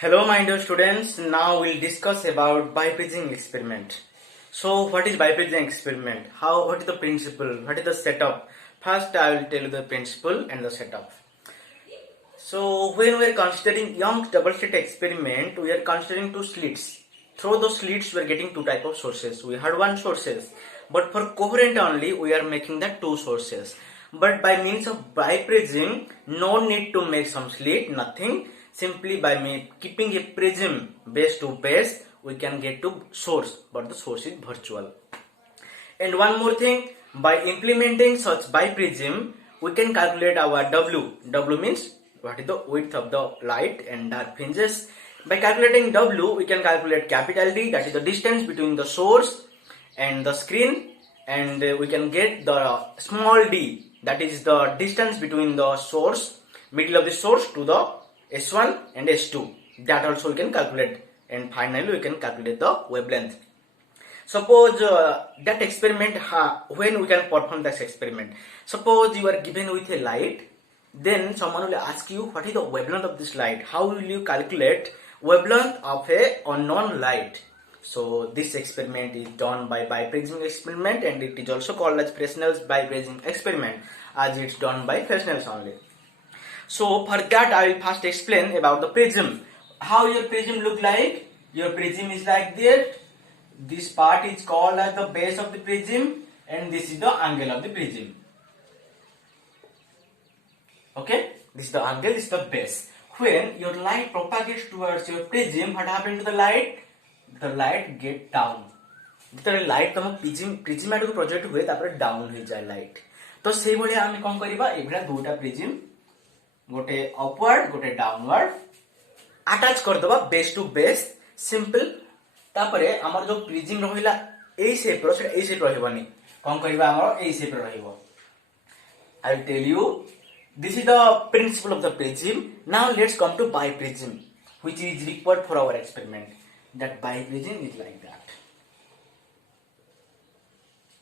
Hello my dear students, now we'll discuss about Biprism experiment. So what is Biprism experiment? What is the principle? What is the setup? First I will tell you the principle and the setup. So when we are considering Young's double slit experiment, we are considering two slits. Through those slits we are getting two type of sources. We had one sources, but for coherent only we are making that two sources. But by means of Biprism, no need to make some slit, nothing. Simply by keeping a prism base to base, we can get to source, but the source is virtual. And one more thing, by implementing such Biprism, we can calculate our W. W means what is the width of the light and dark fringes. By calculating W, we can calculate capital D, that is the distance between the source and the screen, and we can get the small d, that is the distance between the source, middle of the source to the S1 and S2. That also we can calculate, and finally we can calculate the wavelength. Suppose that experiment, when we can perform this experiment, suppose you are given with a light, then someone will ask you what is the wavelength of this light. How will you calculate wavelength of a unknown light? So this experiment is done by Biprism experiment, and it is also called as Fresnel's Biprism experiment, as it's done by Fresnel's only. So for that I will first explain about the prism. How your prism look like? Your prism is like this. This part is called as the base of the prism, and this is the angle of the prism. Okay, this is the angle, this is the base. When your light propagates towards your prism, what happens to the light? The light get down. The light तम prism आडू project हुए तापर down हो जाए light. तो से भले आमे कोन करबा एभरा दुटा प्रिज्म गोटे अपवर्ड गोटे डाउनवर्ड अटैच कर दबा बेस टू बेस सिंपल. तापरे हमर जो प्रिज्म रहिला ए शेप रो सेटा ए शेप रहबनी. कोन करबा हमर A shape रहइबो. I will tell you, this is the principle of the prism. Now let's come to Biprism, which is required for our experiment. That Biprism is like that.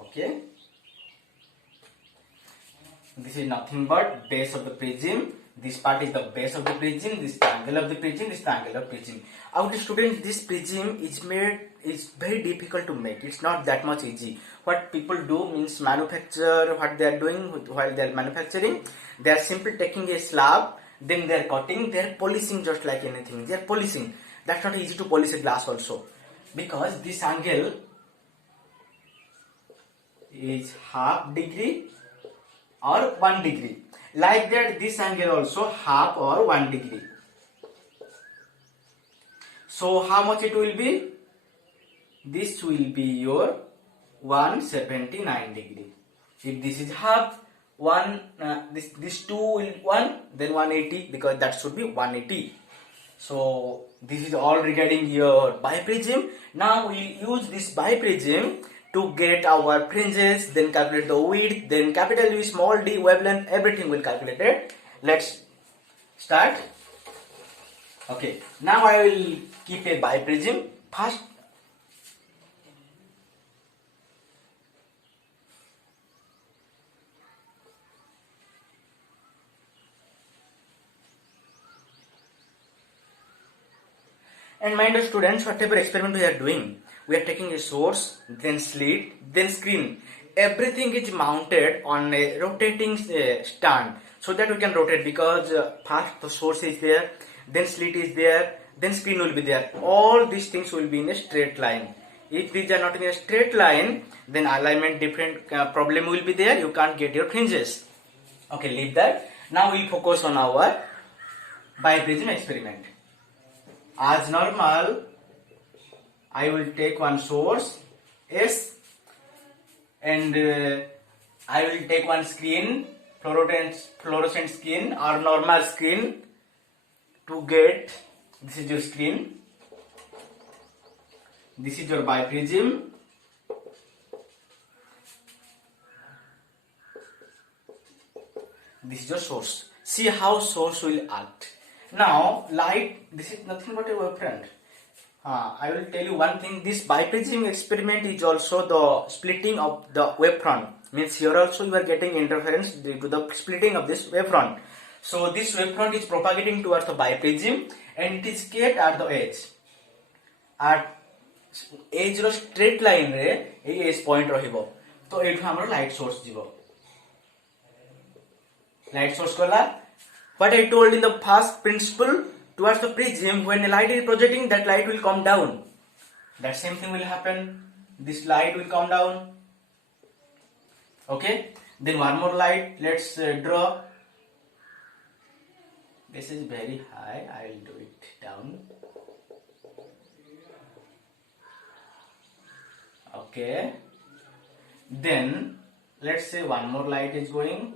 Okay, this is nothing but base of the prism. This part is the base of the prism, this is the angle of the prism, this is the angle of prism. Our students, this prism is very difficult to make. It's not that much easy. What people do means manufacture, what they are doing while they are manufacturing, they are simply taking a slab, then they are cutting, they are polishing just like anything. They are polishing. That's not easy to polish a glass also, because this angle is half degree or 1 degree. Like that, this angle also half or 1 degree. So how much it will be? This will be your 179 degree. If this is half, this 2 will 1, then 180, because that should be 180. So this is all regarding your Biprism. Now we use this Biprism to get our fringes, then calculate the width, then capital V, small d, wavelength, everything will calculate it. Let's start. Okay, now I will keep a Biprism. First, and mind the students, whatever experiment we are doing, we are taking a source, then slit, then screen. Everything is mounted on a rotating stand, so that we can rotate, because first the source is there, then slit is there, then screen will be there. All these things will be in a straight line. If these are not in a straight line, then alignment different problem will be there. You can't get your fringes. Okay, leave that. Now we focus on our Biprism experiment. As normal, I will take one source S, and I will take one screen, fluorescent screen or normal screen, to get, this is your screen, this is your Biprism, this is your source. See how source will act. Now light, this is nothing but a wavefront. I will tell you one thing, this Biprism experiment is also the splitting of the wavefront. Means here also you are getting interference due to the splitting of this wavefront. So this wavefront is propagating towards the biprism and it is kept at the edge. At edge ro straight line re ei edge point rahibo. तो एठु हमरो light source जीवो. Light source gala. What I told in the first principle, towards the prism, when a light is projecting, that light will come down. That same thing will happen. This light will come down. Okay. Then one more light. Let's draw. This is very high. I will do it down. Okay. Then let's say one more light is going.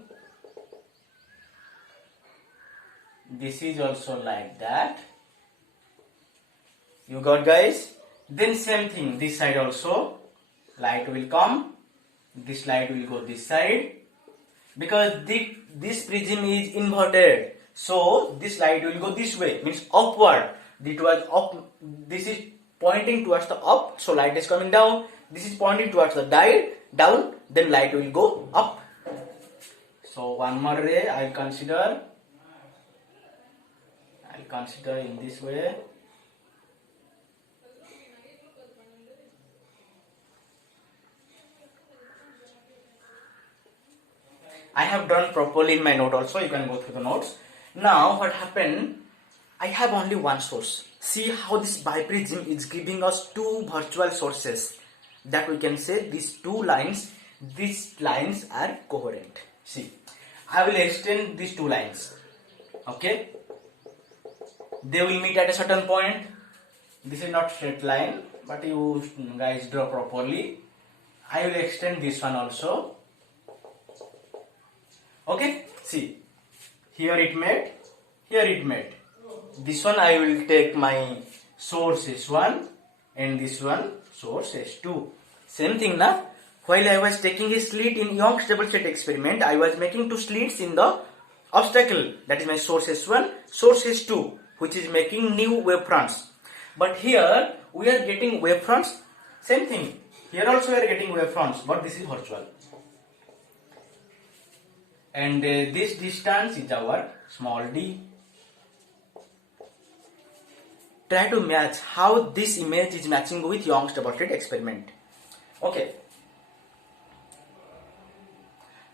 This is also like that. You got, guys? Then same thing, this side also light will come. This light will go this side because this prism is inverted. So this light will go this way, means upward. This was up. This is pointing towards the up, so light is coming down. This is pointing towards the down, then light will go up. So one more ray I will consider. In this way. I have done properly in my note also. You can go through the notes. Now what happened? I have only one source. See how this biprism is giving us two virtual sources. That we can say these lines are coherent. See, I will extend these two lines. Okay. They will meet at a certain point. This is not straight line, but you guys draw properly. I will extend this one also. Okay, see, here it met, here it met. This one I will take my source S1 and this one source S2. Same thing na. While I was taking a slit in Young's double slit experiment, I was making two slits in the obstacle. That is my source S1, source S2, which is making new wavefronts. But here we are getting wavefronts. Same thing. Here also we are getting wavefronts, but this is virtual. And this distance is our small d. Try to match how this image is matching with Young's double slit experiment. Okay.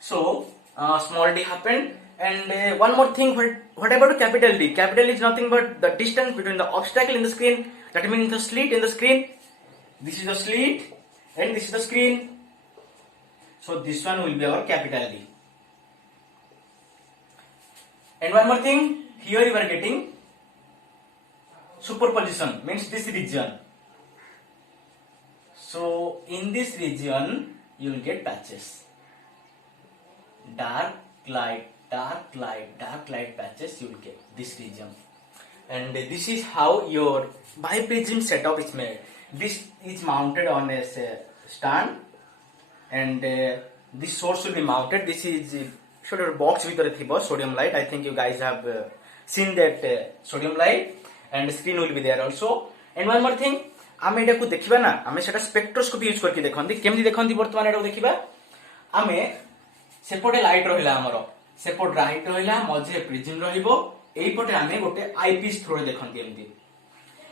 So small d happened. And one more thing, what about capital D? Capital D is nothing but the distance between the obstacle in the screen, that means the slit in the screen. This is the slit and this is the screen. So this one will be our capital D. And one more thing, here you are getting superposition, means this region. So in this region, you will get patches. Dark light patches you will get this region. And this is how your biprism setup is made. This is mounted on a stand and this source will be mounted. This is sort of box with sodium light. I think you guys have seen that sodium light, and screen will be there also. And one more thing, आमे एटा को देखिबा ना, आमे सेटा spectroscopy use करके देखंदी केमदी देखंदी वर्तमान एटा को देखिबा आमे सेपटे लाइट रहिला हमरो सेपट राइट रहिला मझे प्रिज्म रहिबो एई पटे आमे गोटे आईपीस थ्रो देखंती एमदी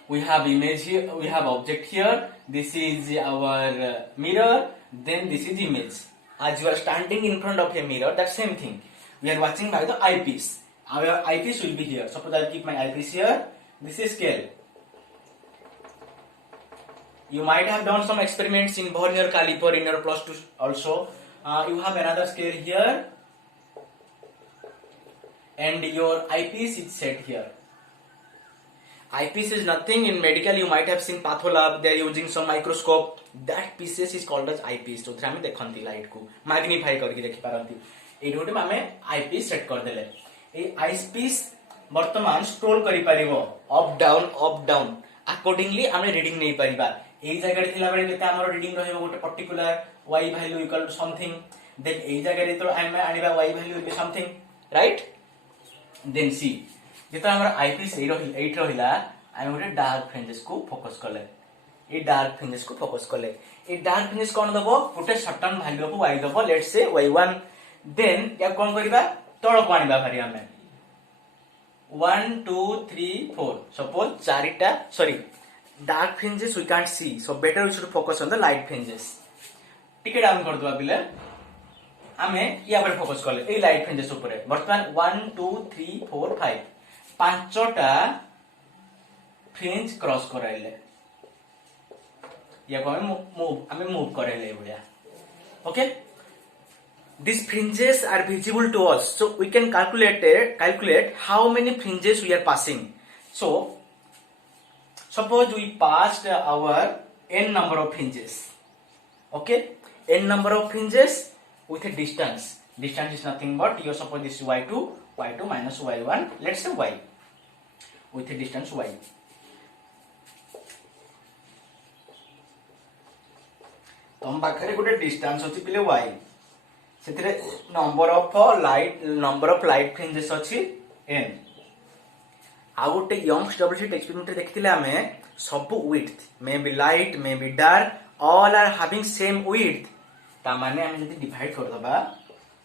we have image here, we have object here, this is our mirror, then this is image. As you are standing in front of a mirror, that same thing we are watching by the eyepiece. Our eyepiece will be here. Suppose I keep my eyepiece here, this is scale. You might have done some experiments in vernier caliper in your plus 2 also. You have another scale here and your eyepiece is set here. Eyepiece is nothing. In medical you might have seen patholab, they are using some microscope. That pieces is called as eyepiece. So thame dekhanti light को magnify करके देखि पारंती एठी गोटे मामे eyepiece set कर देले ए eyepiece वर्तमान scroll करि परिबो अप डाउन अकॉर्डिंगली आमे रीडिंग नै परिबा एई जगह रे थिला बेले केते हमर रीडिंग रहइबो गोटे particular y value equal to something, then एई जगह रे तो आमे आनिबा y value will be something, right? Then see जेता हमर eyepiece एई रहिला आमे गोटे डार्क फ्रिंजेस को फोकस करले ए डार्क फ्रिंजेस को फोकस करले ए डार्क फ्रिंजेस कोन दबो गोटे सर्टेन वैल्यू ऑफ y दबो लेट्स से y1 देन या कोन करिबा तळ को आनिबा भारी हमें 1, 2, 3, 4. Suppose charita, sorry, dark fringes we can't see, so better we should focus on the light fringes. टिके डाउन कर दवा बिले आमे या पर फोकस करले ए लाइट फ्रिंजेस ऊपर वर्तमान 1 2 3 4 5 पांचटा फ्रिंज क्रॉस कराइले या को हमें मूव कराइले बुलिया okay these fringes are visible to us, so we can calculate how many fringes we are passing. So suppose we passed our n number of fringes, okay, n number of fringes with a distance is nothing but, you suppose this is y2 minus y1, let's say y with a distance y. तम पाखरे गोटे distance अछि पिले y, सेथिरे number of light fringes अछि n. आ गोटे Young's double slit experiment देखथिले आमे सब विड्थ मे बी लाइट मे बी dark all are having same width. ता माने हम यदि डिवाइड कर दबा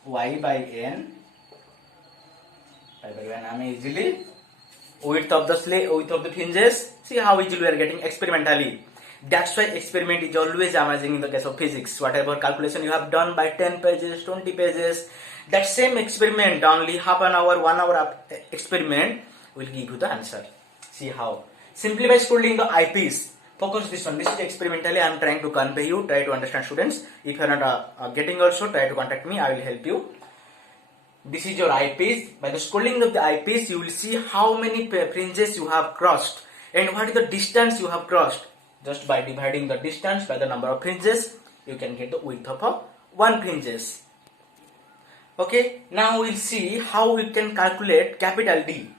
y by n हमें easily width of the fringes, see how easily we are getting experimentally. That's why experiment is always amazing in the case of physics. Whatever calculation you have done by 10 pages 20 pages, that same experiment, only half an hour 1 hour experiment will give you the answer. See how simply by scrolling the eyepiece. Focus this one. This is experimentally I am trying to convey you. Try to understand, students. If you are not getting also, try to contact me. I will help you. This is your eyepiece. By the scrolling of the eyepiece, you will see how many fringes you have crossed and what is the distance you have crossed. Just by dividing the distance by the number of fringes, you can get the width of one fringes. Okay. Now we will see how we can calculate capital D.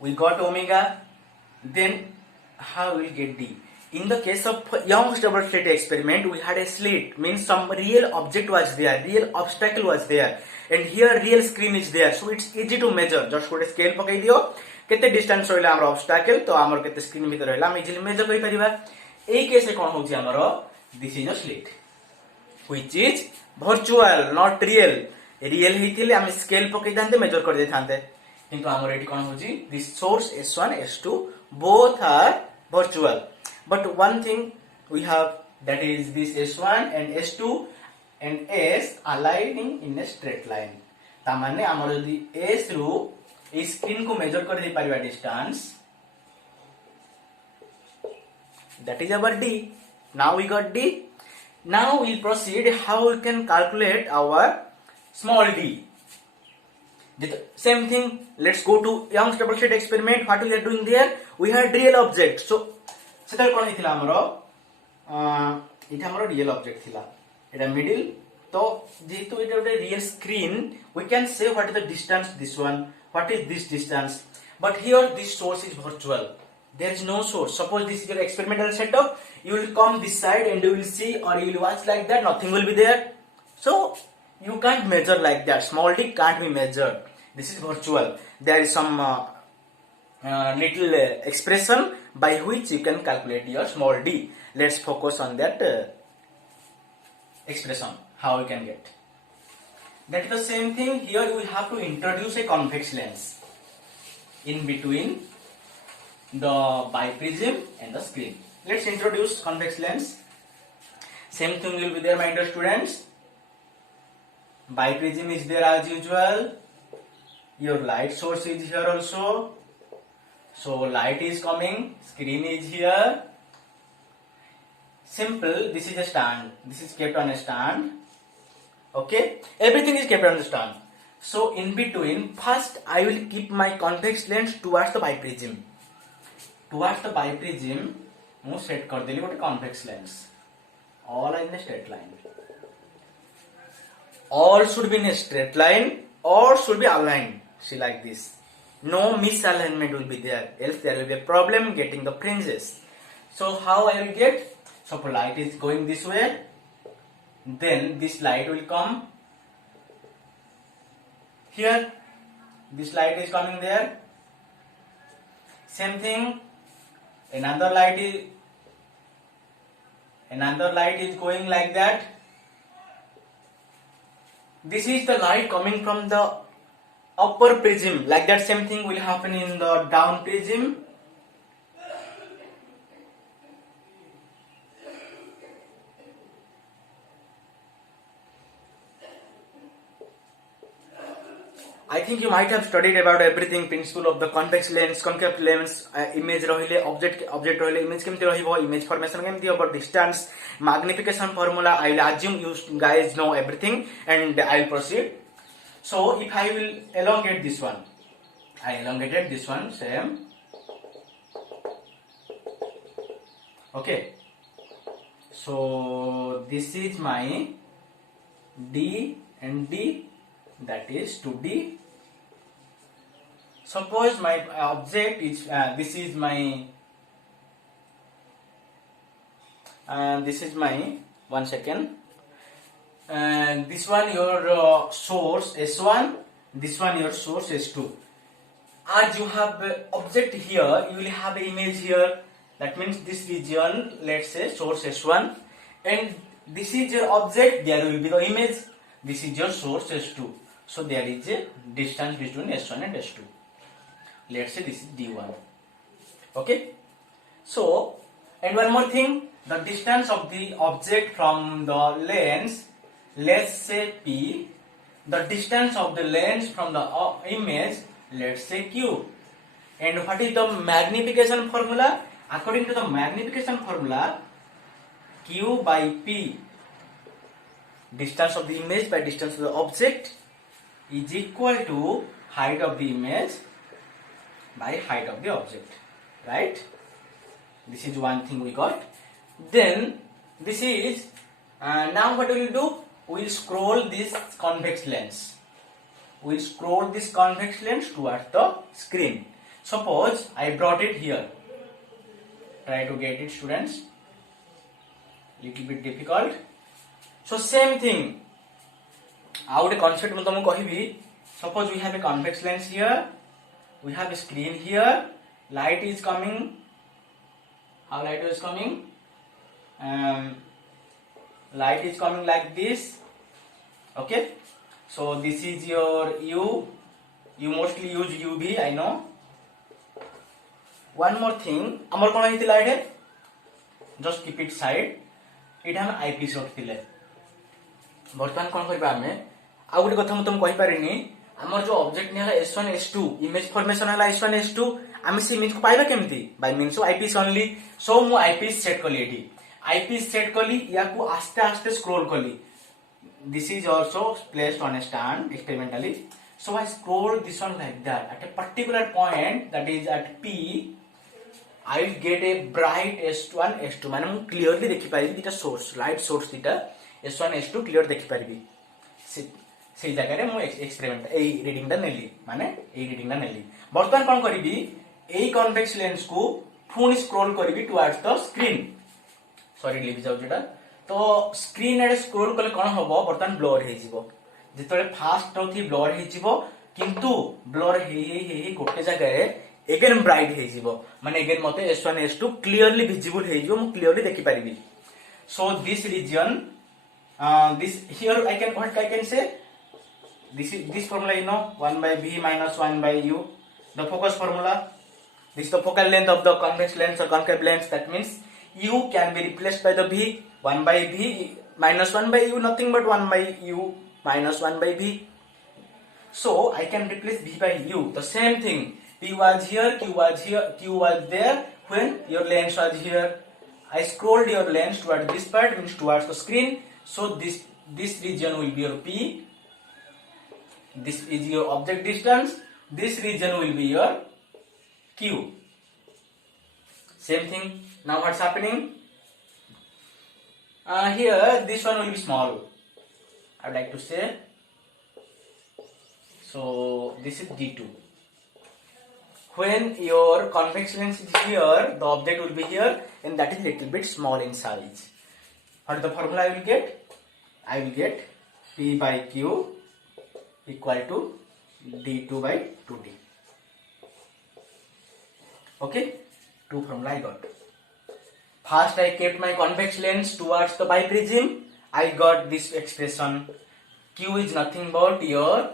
We got omega. Then how we will get D? In the case of Young's double slit experiment, we had a slit, means some real object was there, real obstacle was there, and here real screen is there, so it's easy to measure. Just put a scale पकई दियो, केते distance रहिला हमर obstacle, तो हमर केते screen भीतर रहिला, हम easily measure करि परिबा. एई केस कोन होछि हमर, this is a slit, which is virtual, not real. Real हिथिले हम scale पकई दांते measure कर देथांते, किंतु हमर एटी कोन होछि, this source S1 S2 both are virtual. But one thing we have, that is this S1 and S2 and S aligning in a straight line. ता माने हमर यदि S रु ए स्क्रीन को मेजर कर दे परिबा distance, that is our D. Now we got D. Now we'll proceed how we can calculate our small d. The same thing, let's go to Young's double slit experiment. What we are doing there? We had real object. So सेटा कोन हिथिला हमरो इटा हमरो real object थिला एटा middle, तो जेतु इटा ओटे real screen, we can say what is the distance this one, what is this distance, but here this source is virtual, there is no source. Suppose this is your experimental setup, you will come this side and you will see, or you will watch like that, nothing will be there, so you can't measure like that. Small d can't be measured, this is virtual. There is some little expression by which you can calculate your small d. Let's focus on that expression, how we can get. That is the same thing. Here we have to introduce a convex lens in between the biprism and the screen. Let's introduce convex lens. Same thing will be there, my dear students. Biprism is there as usual. Your light source is here also. So light is coming, screen is here. Simple, this is a stand. This is kept on a stand. Okay, everything is kept on the stand. So in between, first I will keep my convex lens towards the biprism. Towards the biprism, I set कर देली गोटे convex lens. All are in a straight line. All should be in a straight line, or should be aligned. See, like this. No misalignment will be there, else there will be a problem getting the fringes. So how I will get? So light is going this way, then this light will come here, this light is coming there. Same thing, another light is going like that. This is the light coming from the upper prism. Like that same thing will happen in the down prism. I think you might have studied about everything, principle of the convex lens, concave lens, image rahile, object rahile, image kemti rahibo, image formation kemti hobo, distance, magnification formula. I will assume you guys know everything, and I will proceed. So if I will elongate this one, I elongated this one, same. Okay. So this is my D and D, that is 2D. Suppose my object is this is my one second, and this one your source S1, this one your source S2. As you have object here, you will have an image here. That means this region, let's say source S1, and this is your object, there will be the image. This is your source S2. So there is a distance between S1 and S2. Let's say this is D1. Okay. So, and one more thing, the distance of the object from the lens, let's say P, the distance of the lens from the image, let's say Q. And what is the magnification formula? According to the magnification formula, Q by P, distance of the image by distance of the object, is equal to height of the image by height of the object, right? This is one thing we got. Then this is now what we will do? We will scroll this convex lens. We will scroll this convex lens towards the screen. Suppose I brought it here. Try to get it, students. Little bit difficult. So same thing. Out a concept mu tamu kahibi. Suppose we have a convex lens here. We have a screen here. Light is coming. How light is coming? Light is coming like this. Okay. So this is your U. You mostly use UV, I know. One more thing. Amar kona hitila ide? Just keep it side. It हम eyepiece रखिले. बर्तमान कौन करिबा हमें आ गुटे कथा म तुम कहि पारिनी हमर जो ऑब्जेक्ट नेला S1 S2 इमेज फॉर्मेशन हला S1 S2 आमे से इमेज को पाइबा केमती by means of eyepiece only. So मु आईपीस सेट कली एठी आईपीस सेट कली या को आस्ते आस्ते स्क्रॉल कली. This is also placed on a stand experimentally. So I scroll this one like that. At a particular point, that is at P, I will get a bright S1 S2. माने मु clearly देखि पारिबी दिटा source, light source दिटा S1 S2 clear देखि पारिबी. सेही जगह रे मु experiment एई reading दा नेली माने एई रीडिंग दा नेली. बर्तमान कोन करिबी एई कन्वेक्स लेंस को पुनी स्क्रॉल करिबी टुवर्ड्स द स्क्रीन. सॉरी लिख जाउ जेटा. तो स्क्रीन एडे स्क्रॉल कले कोन हबो बर्तमान ब्लर हे जिवो. जेतले फास्ट होथि ब्लर हे जिवो किंतु ब्लर हे गोटे जगह रे again bright हे जिवो माने again मते S1 S2 clearly visible हे जिवो मु clearly देखि परिबी. So this region this here I can say this formula, you know, 1 by V minus 1 by U, the focus formula. This is the focal length of the convex lens or concave lens. That means U can be replaced by the V. 1 by V minus 1 by U, nothing but 1 by U minus 1 by V. So I can replace V by U. The same thing. P was here, Q was here, Q was there when your lens was here. I scrolled your lens towards this part, means towards the screen. So this region will be your P. This is your object distance. This region will be your Q. Same thing. Now what's happening? Here this one will be small, I would like to say. So this is D2. When your convex lens is here, the object will be here, and that is little bit small in size. What is the formula I will get? I will get P by Q equal to D2 by 2D. Okay, two formula I got. First I kept my convex lens towards the biprism. I got this expression. Q is nothing but your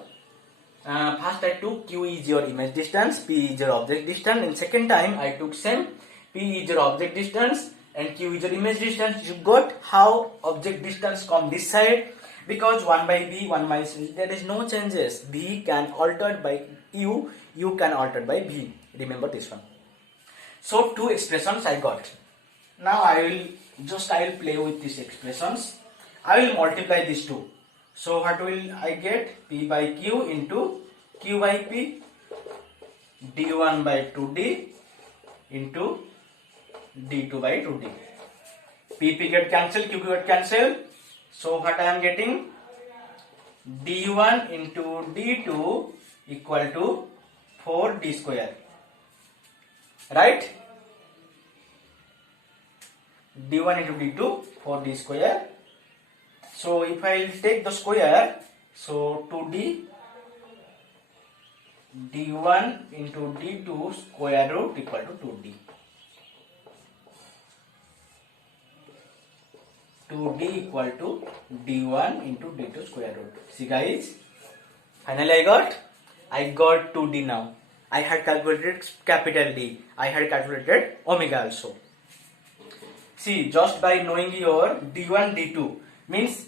First I took Q is your image distance, P is your object distance, and second time I took same, P is your object distance and Q is your image distance. You got how object distance come this side, because 1 by B, 1 by C, there is no changes. B can altered by U, U can altered by B. Remember this one. So two expressions I got. Now I will play with these expressions. I will multiply these two. So what will I get? P by Q into Q by P, D1 by 2D into D2 by 2D. P get cancelled, Q get cancelled. So what I am getting? D1 into D2 equal to 4D square. Right? D1 into D2, 4D square. So if I will take the square, so 2D, D1 into D2 square root equal to 2D. 2D equal to D1 into D2 square root. See guys, finally I got 2D now. I had calculated capital D. I had calculated omega also. See, just by knowing your D1, D2 means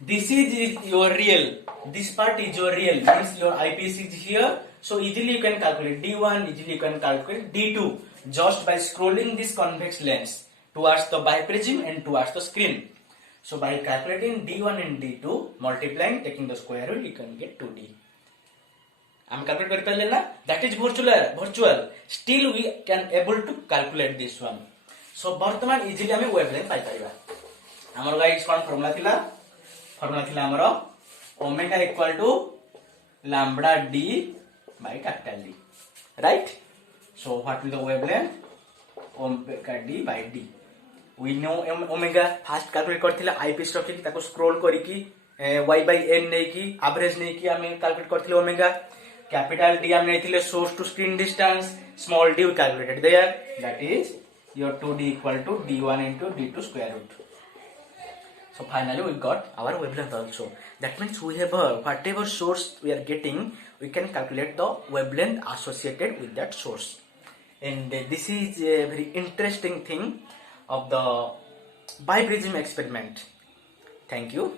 this is your real. This part is your real. Means your eyepiece is here. So easily you can calculate D1, easily you can calculate D2 just by scrolling this convex lens towards the biprism and towards the screen. So by calculating D1 and D2, multiplying, taking the square root, you can get 2D. I am calculating that is virtual. Still we can able to calculate this one. So बर्तमान easily आम wavelength पाई परिबा. हमर guys कोन formula थिला हमर omega equal to lambda d by capital D. Right? So what will the wavelength? Omega d by d. We know omega first calculate करथिला eyepiece रखि ताको scroll करिकि y by n नै कि average नै कि आमे calculate करथिले omega. Capital D आमे नैथिले source to screen distance, small d we calculated there, that is your 2D equal to D1 into D2 square root. So finally we got our wavelength also. That means we have whatever source we are getting, we can calculate the wavelength associated with that source. And this is a very interesting thing of the Biprism experiment. Thank you.